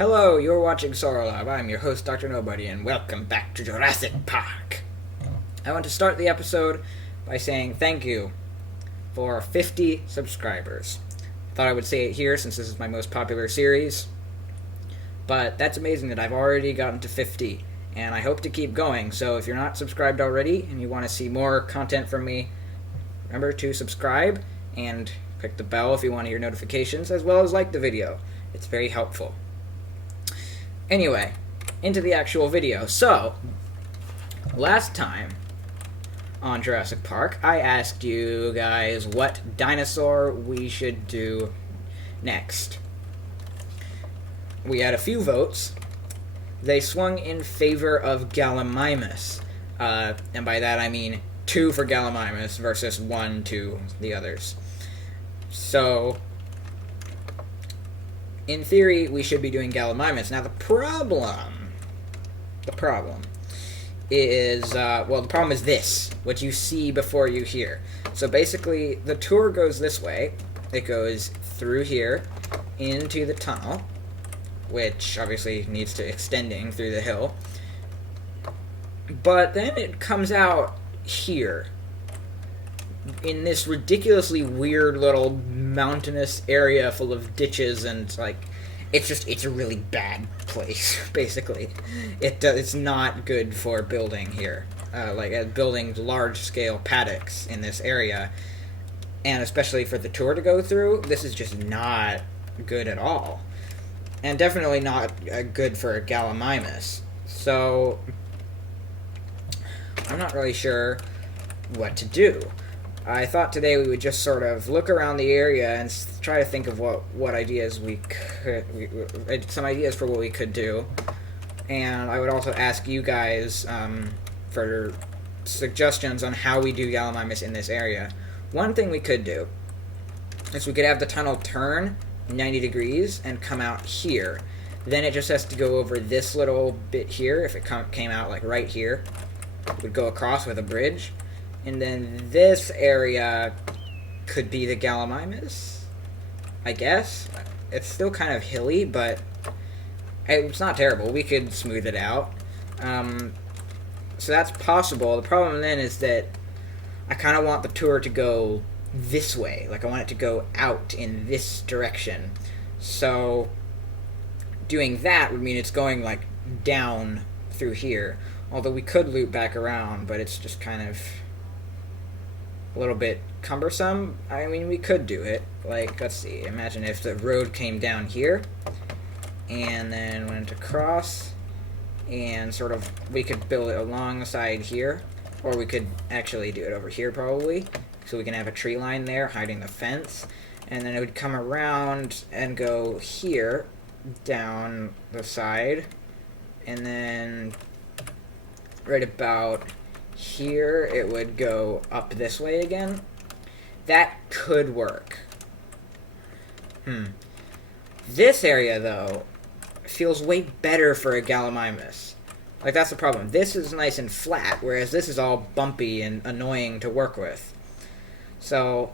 Hello, you're watching Sorolab. I'm your host, Dr. Nobody, and welcome back to Jurassic Park. I want to start the episode by saying thank you for 50 subscribers. Thought I would say it here since this is my most popular series, but that's amazing that I've already gotten to 50, and I hope to keep going. So if you're not subscribed already and you want to see more content from me, remember to subscribe and click the bell if you want to hear notifications, as well as like the video. It's very helpful. Anyway, into the actual video. So, last time on Jurassic Park, I asked you guys what dinosaur we should do next. We had a few votes. They swung in favor of Gallimimus. And by that I mean 2 for Gallimimus versus 1 to the others. So, in theory, we should be doing Gallimimus. Now, the problem is, the problem is this, what you see before you hear. So basically, the tour goes this way. It goes through here, into the tunnel, which obviously needs to extending through the hill. But then it comes out here, in this ridiculously weird little mountainous area full of ditches and, it's a really bad place, basically. It's not good for building here. Building large-scale paddocks in this area, and especially for the tour to go through, this is just not good at all. And definitely not good for Gallimimus. So, I'm not really sure what to do. I thought today we would just sort of look around the area and try to think of what ideas some ideas for what we could do. And I would also ask you guys for suggestions on how we do Gallimimus in this area. One thing we could do is we could have the tunnel turn 90 degrees and come out here. Then it just has to go over this little bit here. If it came out like right here, it would go across with a bridge. And then this area could be the Gallimimus, I guess. It's still kind of hilly, but it's not terrible. We could smooth it out. So that's possible. The problem then is that I kind of want the tour to go this way. Like, I want it to go out in this direction. So doing that would mean it's going, like, down through here. Although we could loop back around, but it's just kind of a little bit cumbersome. I mean, we could do it. Like, let's see. Imagine if the road came down here and then went across, and sort of we could build it alongside here, or we could actually do it over here probably, so we can have a tree line there hiding the fence, and then it would come around and go here down the side, and then right about here it would go up this way again. That could work. This area, though, feels way better for a Gallimimus. Like, that's the problem. This is nice and flat, whereas this is all bumpy and annoying to work with. So,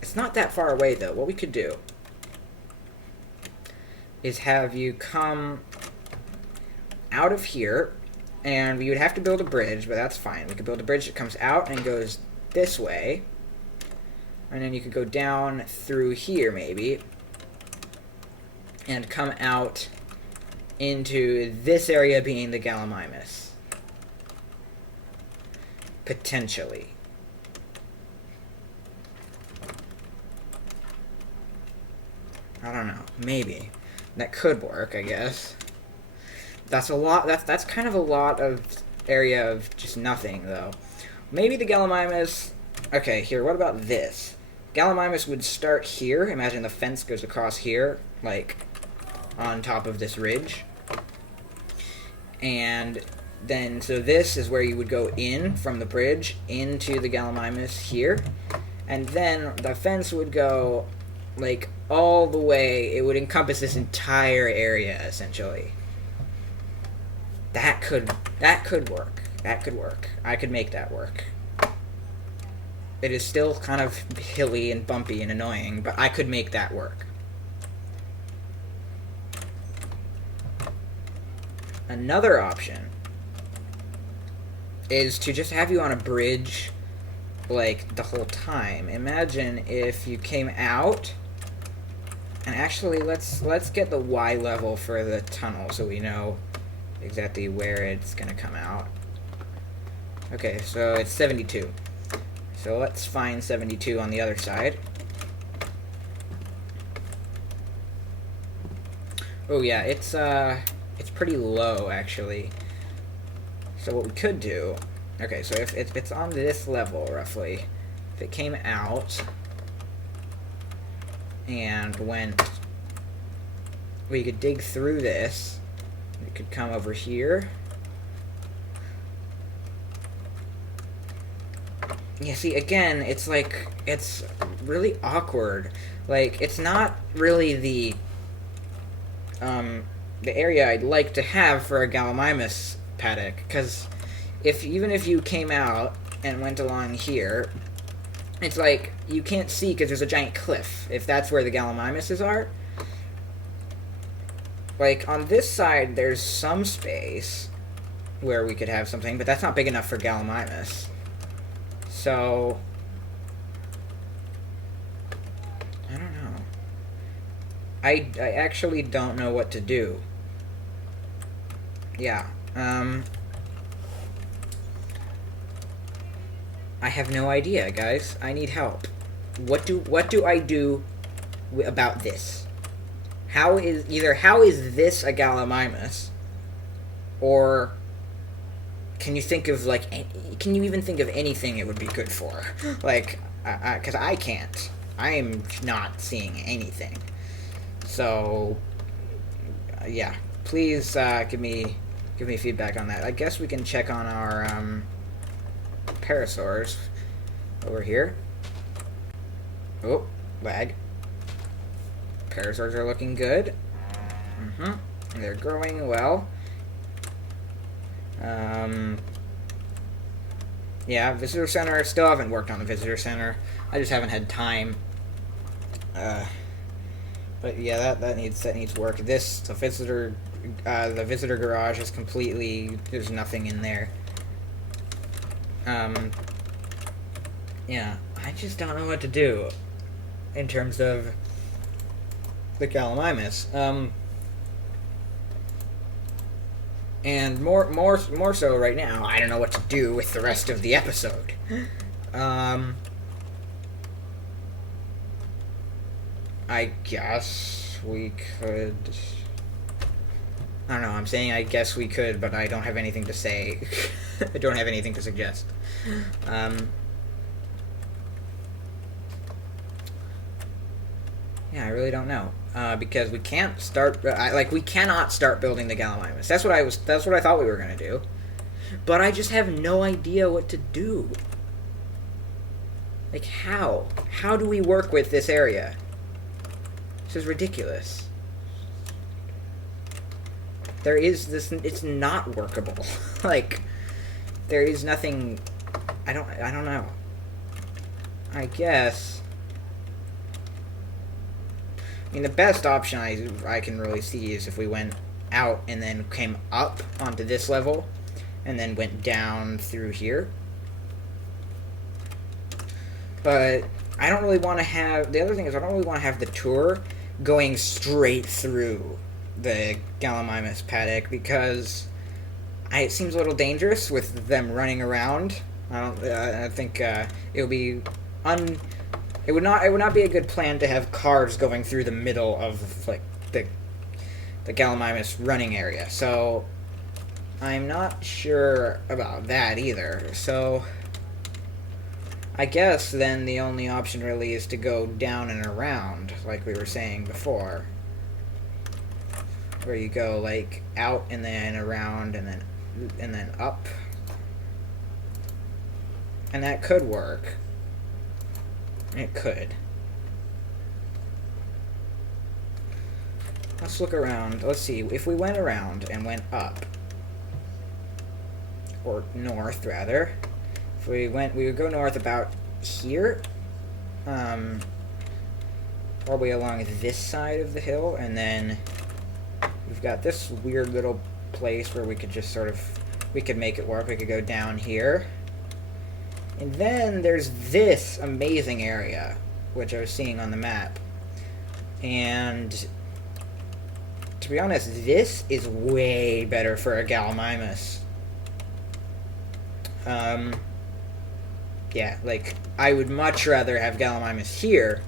it's not that far away, though. What we could do is have you come out of here, and we would have to build a bridge, but that's fine. We could build a bridge that comes out and goes this way, and then you could go down through here, maybe, and come out into this area being the Gallimimus. Potentially. I don't know. Maybe. That could work, I guess. That's a lot. That's kind of a lot of area of just nothing, though. Maybe the Gallimimus. Okay, here. What about this? Gallimimus would start here. Imagine the fence goes across here, like on top of this ridge. And then, so this is where you would go in from the bridge into the Gallimimus here, and then the fence would go like all the way. It would encompass this entire area essentially. That could work. That could work. I could make that work. It is still kind of hilly and bumpy and annoying, but I could make that work. Another option is to just have you on a bridge, like, the whole time. Imagine if you came out, and actually, let's get the Y level for the tunnel so we know exactly where it's gonna come out. Okay, so it's 72. So let's find 72 on the other side. Oh yeah, it's pretty low actually. So what we could do, okay, so if it's on this level roughly, if it came out and went, we could dig through this. It could come over here. Yeah, see, again, it's like, it's really awkward. Like, it's not really the area I'd like to have for a Gallimimus paddock, because even if you came out and went along here, it's like, you can't see because there's a giant cliff, if that's where the Gallimimuses are. Like, on this side, there's some space where we could have something, but that's not big enough for Gallimimus. So, I don't know. I actually don't know what to do. Yeah. I have no idea, guys. I need help. What do I do about this? How is this a Gallimimus, or can you think of, like, can you even think of anything it would be good for? Like, because I can't. I am not seeing anything. So, yeah. Please give me feedback on that. I guess we can check on our parasaurs over here. Oh, lag. Parasaurs are looking good. They're growing well. Yeah, visitor center. Still haven't worked on the visitor center. I just haven't had time. But yeah, that needs work. The visitor garage is completely, there's nothing in there. Yeah, I just don't know what to do in terms of the Gallimimus. And more so right now, I don't know what to do with the rest of the episode. I guess we could... I don't know, I'm saying I guess we could, but I don't have anything to say. I don't have anything to suggest. Yeah, I really don't know. Because we can't start... we cannot start building the Gallimimus. That's what I thought we were going to do. But I just have no idea what to do. Like, how? How do we work with this area? This is ridiculous. There is this... It's not workable. Like, there is nothing... I don't know. I guess... I mean, the best option I can really see is if we went out and then came up onto this level and then went down through here. But I don't really want to have... The other thing is I don't really want to have the tour going straight through the Gallimimus paddock because it seems a little dangerous with them running around. I think it would be It would not be a good plan to have cars going through the middle of, like, the Gallimimus running area. So I'm not sure about that either. So I guess then the only option really is to go down and around, like we were saying before. Where you go, like, out and then around and then up. And that could work. It could. Let's look around. Let's see. If we went around and went up, or north, rather. If we would go north about here, probably along this side of the hill, and then we've got this weird little place where we could just sort of, we could make it work. We could go down here. And then there's this amazing area, which I was seeing on the map. And to be honest, this is way better for a Gallimimus. Yeah, like, I would much rather have Gallimimus here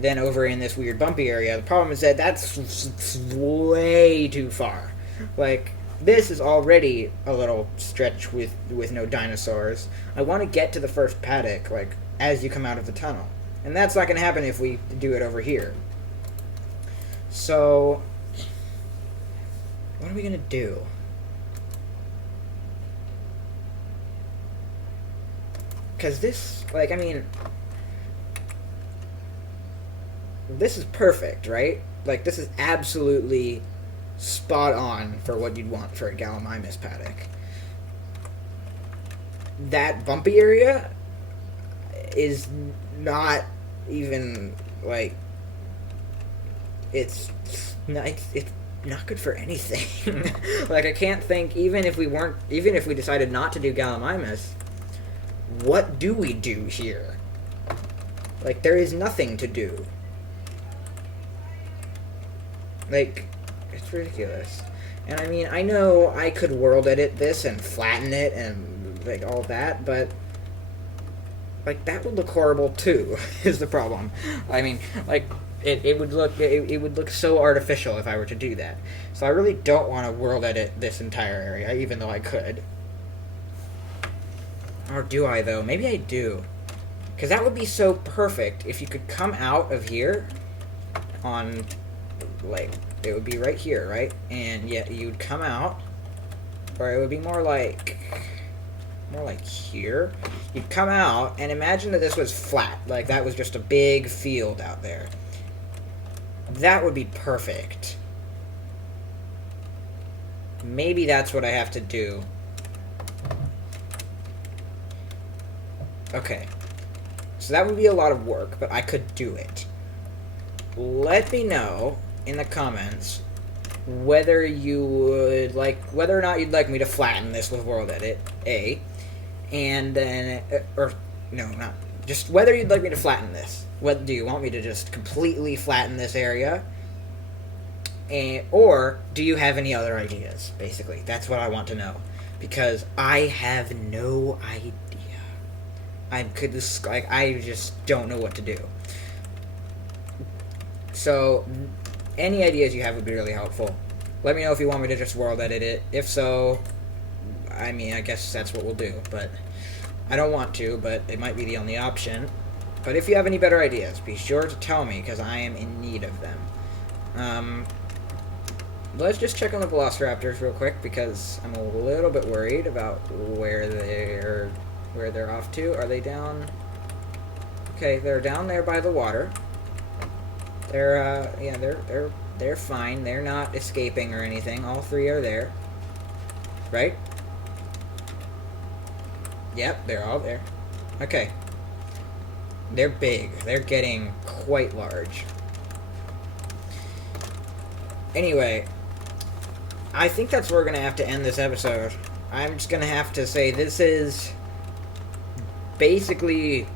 than over in this weird bumpy area. The problem is that that's way too far. Like, this is already a little stretch with no dinosaurs. I want to get to the first paddock, like, as you come out of the tunnel. And that's not going to happen if we do it over here. So, what are we going to do? Because this, like, I mean, this is perfect, right? Like, this is absolutely spot on for what you'd want for a Gallimimus paddock. That bumpy area is not even, like, it's not good for anything. Like, I can't think, even if we decided not to do Gallimimus, what do we do here? Like, there is nothing to do. Like, it's ridiculous. And I mean, I know I could world edit this and flatten it and, like, all that, but, like, that would look horrible too, is the problem. I mean, like, it would look so artificial if I were to do that. So I really don't want to world edit this entire area, even though I could. Or do I, though? Maybe I do. Because that would be so perfect if you could come out of here on, like, it would be right here, right? And yet you'd come out, or it would be more like here. You'd come out, and imagine that this was flat. Like, that was just a big field out there. That would be perfect. Maybe that's what I have to do. Okay, so that would be a lot of work, but I could do it. Let me know in the comments whether or not you'd like me to flatten this with World Edit, A, and then, or, no, not, just whether you'd like me to flatten this. What, do you want me to just completely flatten this area? Or do you have any other ideas, basically? That's what I want to know, because I have no idea. I just don't know what to do. So, any ideas you have would be really helpful. Let me know if you want me to just world edit it. If so, I mean, I guess that's what we'll do. But I don't want to, but it might be the only option. But if you have any better ideas, be sure to tell me, because I am in need of them. Let's just check on the Velociraptors real quick, because I'm a little bit worried about where they're off to. Are they down? Okay, they're down there by the water. They're yeah, they're fine. They're not escaping or anything. All three are there. Right? Yep, they're all there. Okay. They're big. They're getting quite large. Anyway, I think that's where we're going to have to end this episode. I'm just going to have to say this is basically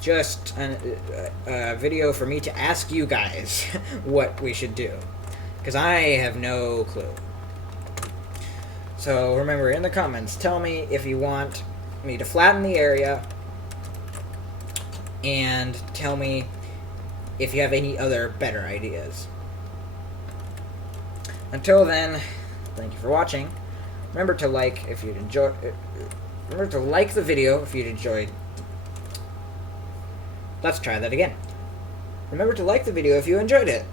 just a video for me to ask you guys what we should do, because I have no clue. So remember, in the comments, tell me if you want me to flatten the area, and tell me if you have any other better ideas. Until then, thank you for watching. Remember to like if you'd enjoy. Remember to like the video if you'd enjoyed. Let's try that again. Remember to like the video if you enjoyed it.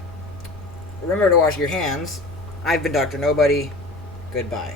Remember to wash your hands. I've been Dr. Nobody. Goodbye.